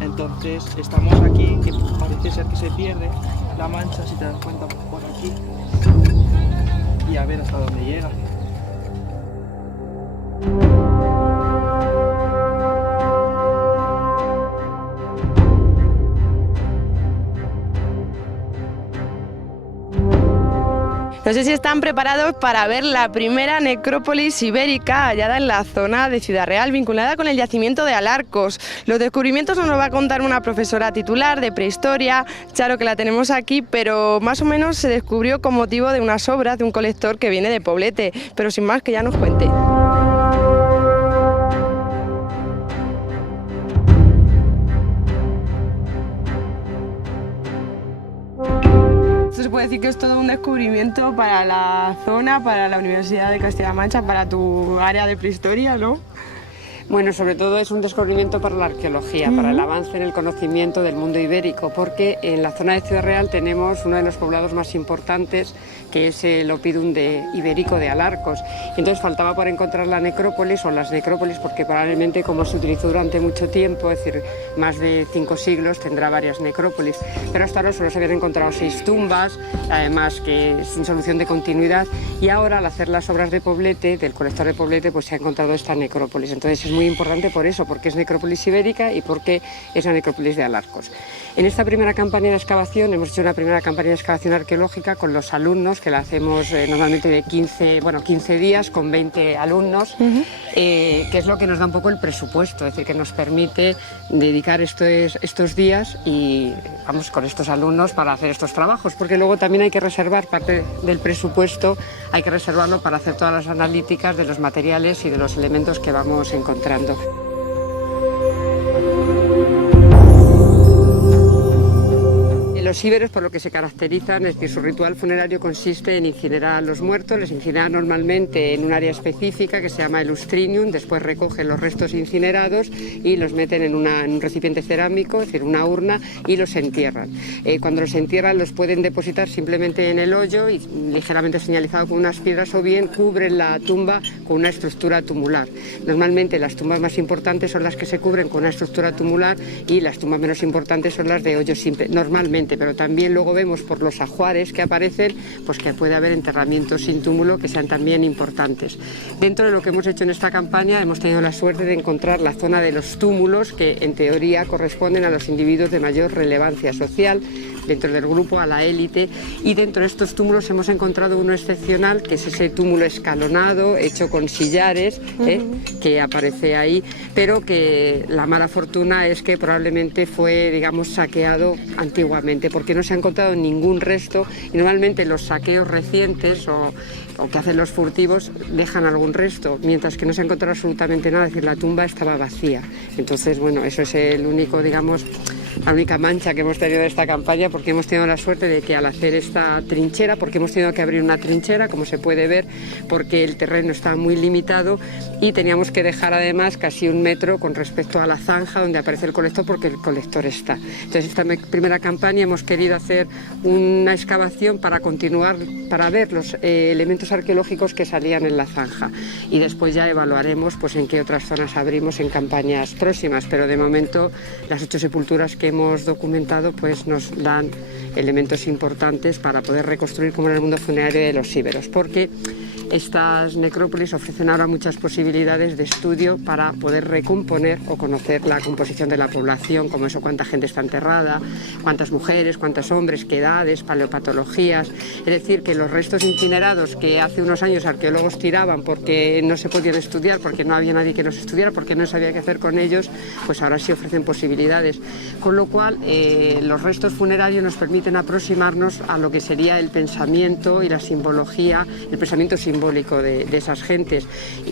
Entonces estamos aquí, que parece ser que se pierde la mancha, si te das cuenta, por aquí, y a ver hasta dónde llega. No sé si están preparados para ver la primera necrópolis ibérica hallada en la zona de Ciudad Real, vinculada con el yacimiento de Alarcos. Los descubrimientos nos los va a contar una profesora titular de prehistoria, Charo, que la tenemos aquí, pero más o menos se descubrió con motivo de unas obras de un colector que viene de Poblete, pero sin más que ya nos cuente. Se puede decir que es todo un descubrimiento para la zona, para la Universidad de Castilla-La Mancha, para tu área de prehistoria, ¿no? Bueno, sobre todo es un descubrimiento para la arqueología, para el avance en el conocimiento del mundo ibérico, porque en la zona de Ciudad Real tenemos uno de los poblados más importantes, que es el Oppidum ibérico de Alarcos. Entonces faltaba por encontrar la necrópolis o las necrópolis, porque probablemente, como se utilizó durante mucho tiempo, es decir, más de 5 siglos, tendrá varias necrópolis. Pero hasta ahora solo se habían encontrado 6 tumbas, además que sin solución de continuidad, y ahora al hacer las obras de Poblete, del colector de Poblete, pues se ha encontrado esta necrópolis. Entonces es muy importante por eso, porque es necrópolis ibérica y porque es la necrópolis de Alarcos. En esta primera campaña de excavación, hemos hecho una primera campaña de excavación arqueológica con los alumnos, que la hacemos normalmente de 15 días con 20 alumnos, que es lo que nos da un poco el presupuesto, es decir, que nos permite dedicar estos días y vamos con estos alumnos para hacer estos trabajos, porque luego también hay que reservar parte del presupuesto, hay que reservarlo para hacer todas las analíticas de los materiales y de los elementos que vamos encontrando. Los íberos, por lo que se caracterizan, es que su ritual funerario consiste en incinerar a los muertos, les incineran normalmente en un área específica que se llama el ustrinium, después recogen los restos incinerados y los meten en un recipiente cerámico, es decir, una urna, y los entierran. Cuando los entierran los pueden depositar simplemente en el hoyo y ligeramente señalizado con unas piedras, o bien cubren la tumba con una estructura tumular. Normalmente las tumbas más importantes son las que se cubren con una estructura tumular y las tumbas menos importantes son las de hoyo simple, normalmente. Pero también luego vemos por los ajuares que aparecen, pues que puede haber enterramientos sin túmulo que sean también importantes. Dentro de lo que hemos hecho en esta campaña hemos tenido la suerte de encontrar la zona de los túmulos, que en teoría corresponden a los individuos de mayor relevancia social dentro del grupo, a la élite, y dentro de estos túmulos hemos encontrado uno excepcional, que es ese túmulo escalonado, hecho con sillares, que aparece ahí, pero que la mala fortuna es que probablemente fue, digamos, saqueado antiguamente, porque no se ha encontrado ningún resto, y normalmente los saqueos recientes o que hacen los furtivos dejan algún resto, mientras que no se ha encontrado absolutamente nada, es decir, la tumba estaba vacía. Entonces, bueno, eso es el único, digamos, la única mancha que hemos tenido de esta campaña, porque hemos tenido la suerte de que al hacer esta trinchera, porque hemos tenido que abrir una trinchera, como se puede ver, porque el terreno está muy limitado y teníamos que dejar además casi 1 metro con respecto a la zanja donde aparece el colector, porque el colector está. Entonces, esta primera campaña hemos querido hacer una excavación para continuar, para ver los elementos arqueológicos que salían en la zanja, y después ya evaluaremos pues en qué otras zonas abrimos en campañas próximas, pero de momento las 8 sepulturas que hemos documentado pues nos dan elementos importantes para poder reconstruir cómo era el mundo funerario de los íberos, porque estas necrópolis ofrecen ahora muchas posibilidades de estudio para poder recomponer o conocer la composición de la población, como eso, cuánta gente está enterrada, cuántas mujeres, cuántos hombres, qué edades, paleopatologías. Es decir, que los restos incinerados que hace unos años arqueólogos tiraban porque no se podían estudiar, porque no había nadie que los estudiara, porque no sabía qué hacer con ellos, pues ahora sí ofrecen posibilidades. Con lo cual, los restos funerarios nos permiten aproximarnos a lo que sería el pensamiento y la simbología, el pensamiento simbólico de esas gentes,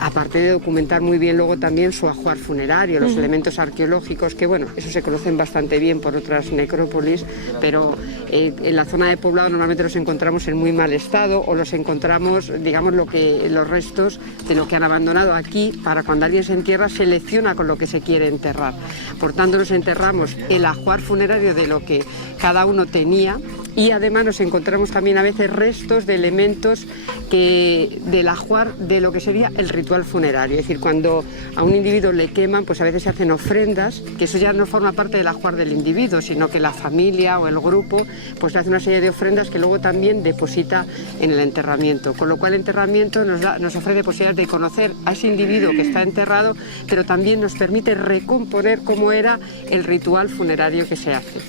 aparte de documentar muy bien luego también su ajuar funerario, los elementos arqueológicos, que bueno, eso se conocen bastante bien por otras necrópolis, pero en la zona de poblado normalmente los encontramos en muy mal estado, o los encontramos, digamos, los restos de lo que han abandonado. Aquí, para cuando alguien se entierra, selecciona con lo que se quiere enterrar. Por tanto, nos enterramos el ajuar funerario de lo que cada uno tenía, y además nos encontramos también a veces restos de elementos del ajuar de lo que sería el ritual funerario. Es decir, cuando a un individuo le queman, pues a veces se hacen ofrendas, que eso ya no forma parte del ajuar del individuo, sino que la familia o el grupo pues le hace una serie de ofrendas que luego también deposita en el enterramiento. Con lo cual el enterramiento nos ofrece posibilidades de conocer a ese individuo que está enterrado, pero también nos permite recomponer cómo era el ritual funerario que se hace.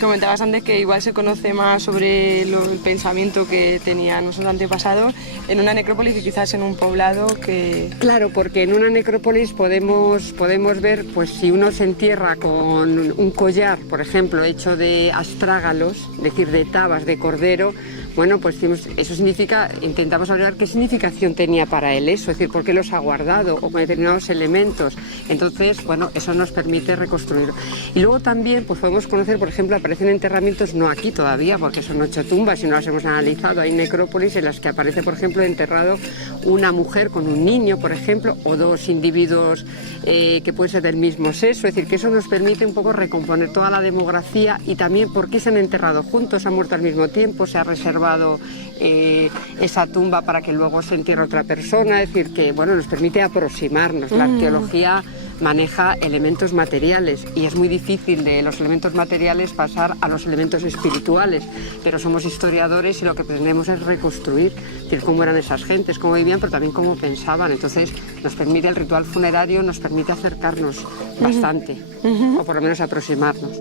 Comentabas antes que igual se conoce más sobre el pensamiento que tenían nuestros antepasados en una necrópolis que quizás en un poblado que... Claro, porque en una necrópolis podemos ver, pues si uno se entierra con un collar, por ejemplo, hecho de astrágalos, es decir, de tabas de cordero, bueno, pues eso significa, intentamos averiguar qué significación tenía para él eso, es decir, por qué los ha guardado o con determinados elementos. Entonces, bueno, eso nos permite reconstruir. Y luego también, pues podemos conocer, por ejemplo, aparecen enterramientos, no aquí todavía, porque son 8 tumbas y no las hemos analizado. Hay necrópolis en las que aparece, por ejemplo, enterrado una mujer con un niño, por ejemplo, o 2 individuos que pueden ser del mismo sexo. Es decir, que eso nos permite un poco recomponer toda la demografía y también por qué se han enterrado juntos, han muerto al mismo tiempo, se ha reservado esa tumba para que luego se entierre otra persona. Es decir, que bueno, nos permite aproximarnos. La arqueología maneja elementos materiales y es muy difícil de los elementos materiales pasar a los elementos espirituales, pero somos historiadores y lo que pretendemos es reconstruir, es decir, cómo eran esas gentes, cómo vivían, pero también cómo pensaban. Entonces nos permite el ritual funerario, nos permite acercarnos bastante, o por lo menos aproximarnos.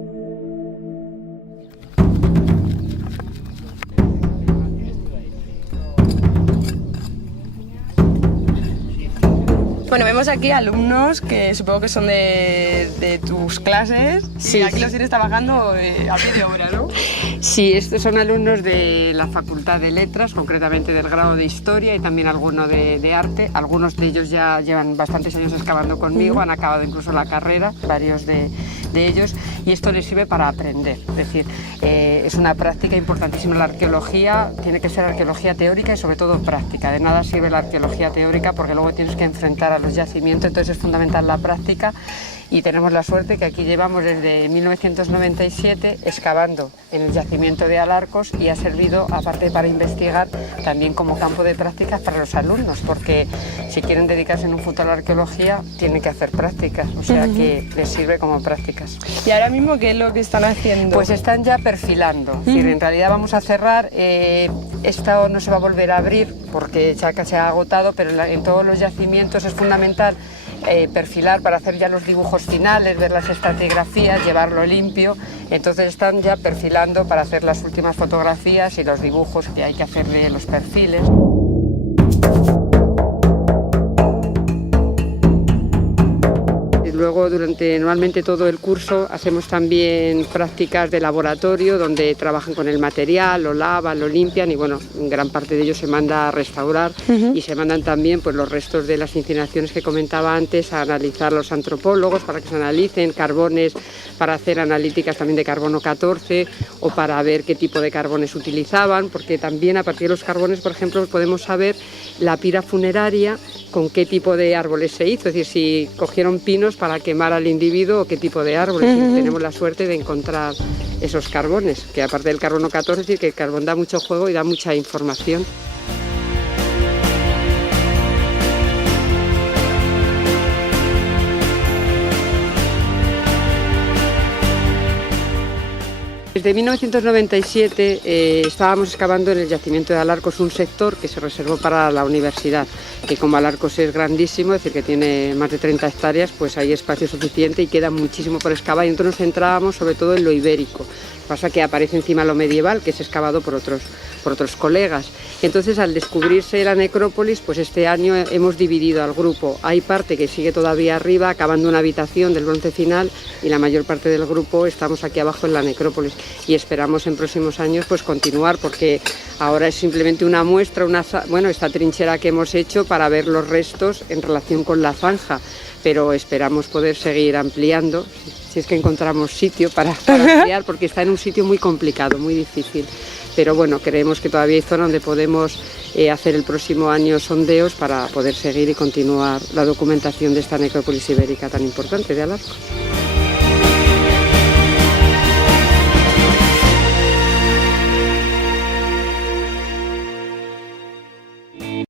Bueno, vemos aquí alumnos que supongo que son de tus clases. Sí. Y aquí los tienes trabajando a pie de obra, ¿no? Sí, estos son alumnos de la Facultad de Letras, concretamente del grado de Historia y también alguno de Arte. Algunos de ellos ya llevan bastantes años excavando conmigo, han acabado incluso la carrera, varios de ellos, y esto les sirve para aprender. Es decir, es una práctica importantísima. La arqueología tiene que ser arqueología teórica y sobre todo práctica. De nada sirve la arqueología teórica porque luego tienes que enfrentar a los yacimientos, entonces es fundamental la práctica. Y tenemos la suerte que aquí llevamos desde 1997 excavando en el yacimiento de Alarcos y ha servido, aparte para investigar, también como campo de prácticas para los alumnos, porque si quieren dedicarse en un futuro a la arqueología tienen que hacer prácticas, o sea que les sirve como prácticas. ¿Y ahora mismo qué es lo que están haciendo? Pues están ya perfilando, es decir, en realidad vamos a cerrar, esto no se va a volver a abrir porque ya se ha agotado, pero en todos los yacimientos es fundamental perfilar para hacer ya los dibujos finales, ver las estratigrafías, llevarlo limpio. Entonces están ya perfilando para hacer las últimas fotografías y los dibujos que hay que hacer de los perfiles. Luego, durante normalmente todo el curso, hacemos también prácticas de laboratorio donde trabajan con el material, lo lavan, lo limpian y bueno, gran parte de ello se manda a restaurar y se mandan también pues, los restos de las incineraciones que comentaba antes a analizar los antropólogos para que se analicen, carbones para hacer analíticas también de carbono 14 o para ver qué tipo de carbones utilizaban, porque también a partir de los carbones, por ejemplo, podemos saber la pira funeraria, con qué tipo de árboles se hizo, es decir, si cogieron pinos para quemar al individuo o qué tipo de árboles. Y tenemos la suerte de encontrar esos carbones, que aparte del carbono 14, es decir, que el carbón da mucho juego y da mucha información. Desde 1997 estábamos excavando en el yacimiento de Alarcos un sector que se reservó para la universidad, que como Alarcos es grandísimo, es decir, que tiene más de 30 hectáreas, pues hay espacio suficiente y queda muchísimo por excavar y entonces nos centrábamos sobre todo en lo ibérico. Pasa que aparece encima lo medieval, que es excavado por otros colegas. Entonces, al descubrirse la necrópolis, pues este año hemos dividido al grupo. Hay parte que sigue todavía arriba, acabando una habitación del bronce final, y la mayor parte del grupo estamos aquí abajo en la necrópolis. Y esperamos en próximos años pues continuar, porque ahora es simplemente una muestra, esta trinchera que hemos hecho para ver los restos en relación con la zanja, pero esperamos poder seguir ampliando, si es que encontramos sitio para ampliar, porque está en un sitio muy complicado, muy difícil. Pero bueno, creemos que todavía hay zona donde podemos hacer el próximo año sondeos para poder seguir y continuar la documentación de esta necrópolis ibérica tan importante de Alarcos.